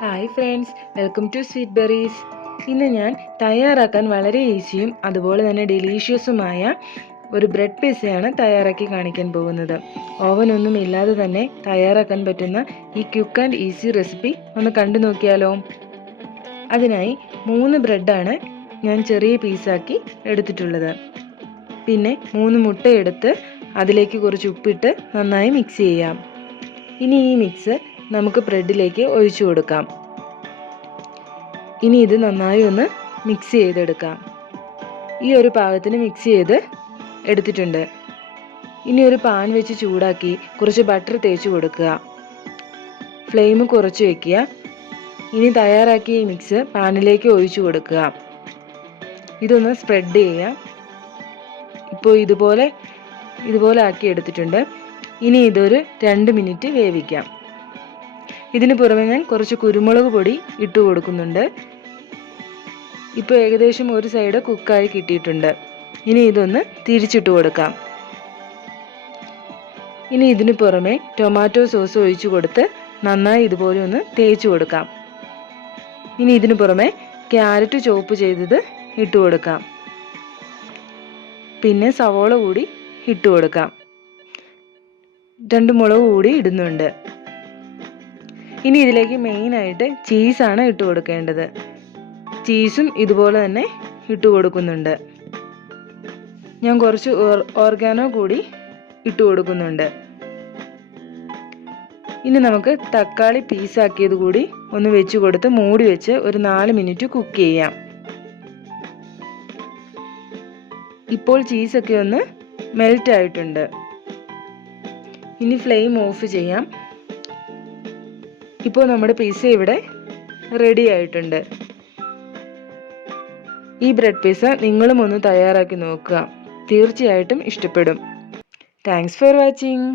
Hi friends, welcome to Sweetberries. ഇന്ന് ഞാൻ തയ്യാറാക്കാൻ വളരെ ഈസിയും അതുപോലെ തന്നെ ഡെലീഷ്യസുമായ ഒരു ബ്രെഡ് പിസ്സയാണ് തയ്യാറാക്കി കാണിക്കാൻ പോകുന്നത്. ഓവനൊന്നും ഇല്ലാതെ തന്നെ തയ്യാറാക്കാൻ പറ്റുന്ന ഈ ക്വിക്ക് ആൻഡ് ഈസി റെസിപ്പി ഒന്ന് കണ്ടു നോക്കിയാലോ. അതിനായി 3 ബ്രെഡാണ് ഞാൻ ചെറിയ പീസാക്കി എടുത്തിട്ടുള്ളത്. പിന്നെ 3 മുട്ട എടുത്ത് അതിലേക്ക് കുറച്ച് ഉപ്പിട്ട് നന്നായി മിക്സ് ചെയ്യാം. ഇനി ഈ മിക്സ് നമുക്ക് ബ്രെഡിലേക്ക് ഒഴിച്ചു കൊടുക്കാം. ഇനി ഇത് നന്നായി ഒന്ന് മിക്സ് ചെയ്തെടുക്കാം. ഈ ഒരു പാകത്തിന് മിക്സ് ചെയ്ത് എടുത്തിട്ടുണ്ട്. ഇനി ഒരു പാൻ വെച്ച് ചൂടാക്കി കുറച്ച് ബട്ടർ തേച്ച് കൊടുക്കുക. ഫ്ലെയിം കുറച്ച് വയ്ക്കുക. ഇനി തയ്യാറാക്കിയ ഈ മിക്സ് പാനിലേക്ക് ഒഴിച്ചു കൊടുക്കുക. ഇതൊന്ന് സ്പ്രെഡ് ചെയ്യുക. ഇപ്പോൾ ഇതുപോലെ ആക്കി എടുത്തിട്ടുണ്ട്. ഇനി ഇതൊരു 2 മിനിറ്റ് വേവിക്കാം. ഇതിന് പുറമെ ഞാൻ കുറച്ച് കുരുമുളക് പൊടി ഇട്ട് കൊടുക്കുന്നുണ്ട്. ഇപ്പോൾ ഏകദേശം ഒരു സൈഡ് കുക്കായി കിട്ടിയിട്ടുണ്ട്. ഇനി ഇതൊന്ന് തിരിച്ചിട്ട് കൊടുക്കാം. ഇനി ഇതിന് പുറമെ ടൊമാറ്റോ സോസ് ഒഴിച്ചു കൊടുത്ത് നന്നായി ഇതുപോലെ ഒന്ന് തേച്ച് കൊടുക്കാം. ഇനി ഇതിന് പുറമെ ക്യാരറ്റ് ചോപ്പ് ചെയ്തത് ഇട്ട് കൊടുക്കാം. പിന്നെ സവോള കൂടി ഇട്ട് കൊടുക്കാം. 2 മുളക് കൂടി ഇടുന്നുണ്ട്. ഇനി ഇതിലേക്ക് മെയിനായിട്ട് ചീസാണ് ഇട്ട് കൊടുക്കേണ്ടത്. ചീസും ഇതുപോലെ തന്നെ ഇട്ട് കൊടുക്കുന്നുണ്ട്. ഞാൻ കുറച്ച് ഓർഗാനോ കൂടി ഇട്ട് കൊടുക്കുന്നുണ്ട്. ഇനി നമുക്ക് തക്കാളി പീസാക്കിയത് കൂടി ഒന്ന് വെച്ച് കൊടുത്ത് മൂടി വെച്ച് ഒരു 4 മിനിറ്റ് കുക്ക് ചെയ്യാം. ഇപ്പോൾ ചീസൊക്കെ ഒന്ന് മെൽറ്റ് ആയിട്ടുണ്ട്. ഇനി ഫ്ലെയിം ഓഫ് ചെയ്യാം. ഇപ്പോൾ നമ്മുടെ പിസ്സ ഇവിടെ റെഡി ആയിട്ടുണ്ട്. ഈ ബ്രെഡ് പിസ്സ നിങ്ങളും ഒന്ന് തയ്യാറാക്കി നോക്കുക. തീർച്ചയായിട്ടും ഇഷ്ടപ്പെടും. Thanks for watching.